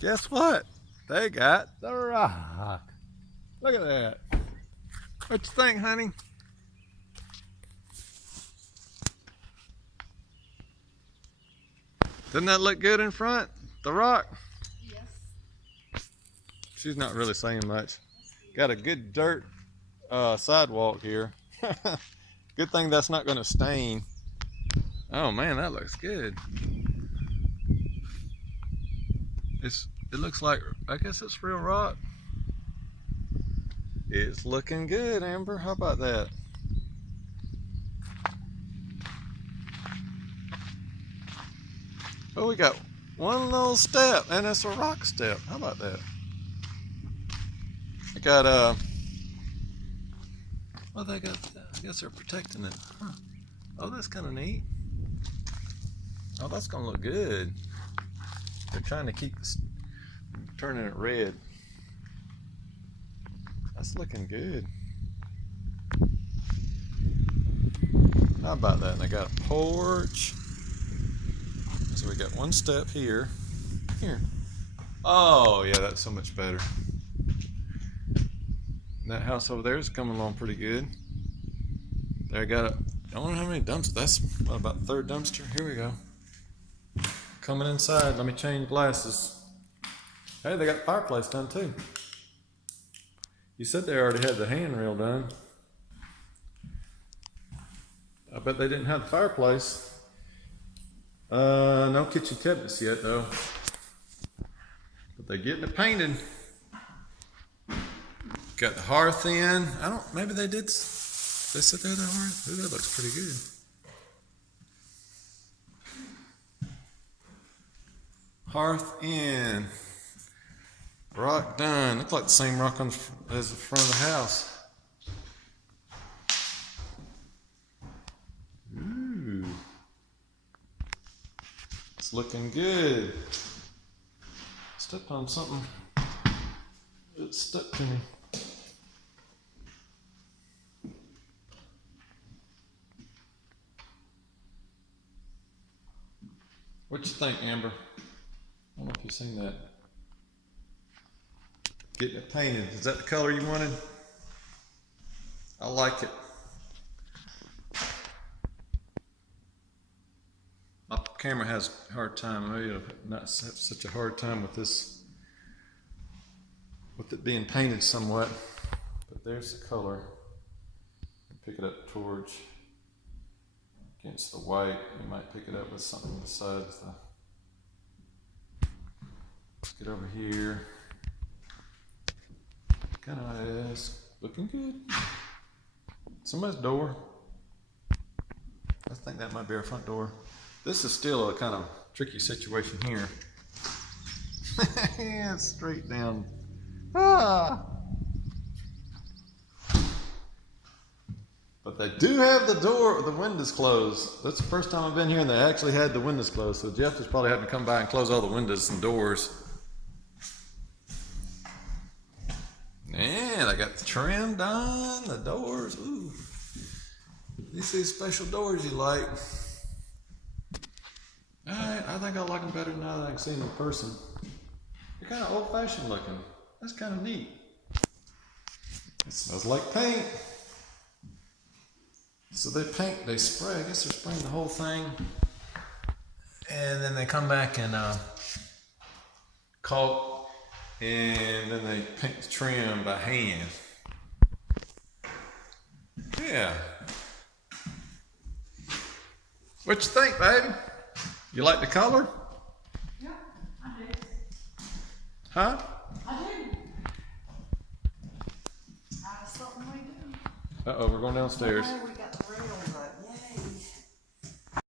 Guess what? They got the rock. Look at that. What you think, honey? Doesn't that look good in front? The rock? Yes. She's not really saying much. Got a good dirt sidewalk here. Good thing that's not going to stain. Oh man, that looks good. It looks like, I guess it's real rock. It's looking good, Amber. How about that? Oh, we got one little step, and it's a rock step. How about that? I got well, they got, I guess they're protecting it. Huh. Oh, that's kind of neat. Oh, that's gonna look good. They're trying to keep this, turning it red. That's looking good. How about that? And they got a porch. So we got one step here. Here. Oh yeah, that's so much better. And that house over there is coming along pretty good. There, I got a, I don't know how many dumpsters. That's what, about the third dumpster. Here we go. Coming inside. Let me change glasses. Hey, they got fireplace done too. You said they already had the handrail done. I bet they didn't have the fireplace. No kitchen cabinets yet though. But they're getting it painted. Got the hearth in. I don't, maybe they did. They said they had the hearth. Ooh, that looks pretty good. Hearth in. Rock done. Looks like the same rock on as the front of the house. Ooh. It's looking good. Stepped on something. It stuck to me. What you think, Amber? I don't know if you've seen that. Getting it painted. Is that the color you wanted? I like it. My camera has a hard time. Maybe it'll not have such a hard time with this, with it being painted somewhat. But there's the color. Pick it up towards against the white. You might pick it up with something besides the. Let's get over here. Kind of is looking good. Somebody's door. I think that might be our front door. This is still a kind of tricky situation here. It's straight down. Ah. But they do have the door, the windows closed. That's the first time I've been here and they actually had the windows closed. So Jeff is probably having to come by and close all the windows and doors. And I got the trim done, the doors. Ooh. These are special doors you like. Alright, I think I like them better now that I can see them in person. They're kind of old-fashioned looking. That's kind of neat. It smells like paint. So they paint, they spray, I guess they're spraying the whole thing. And then they come back and caulk. And then they paint the trim by hand. Yeah. What you think, baby? You like the color? Yeah, I do. Huh? I do. That's something we do. Uh-oh, we're going downstairs. Why are we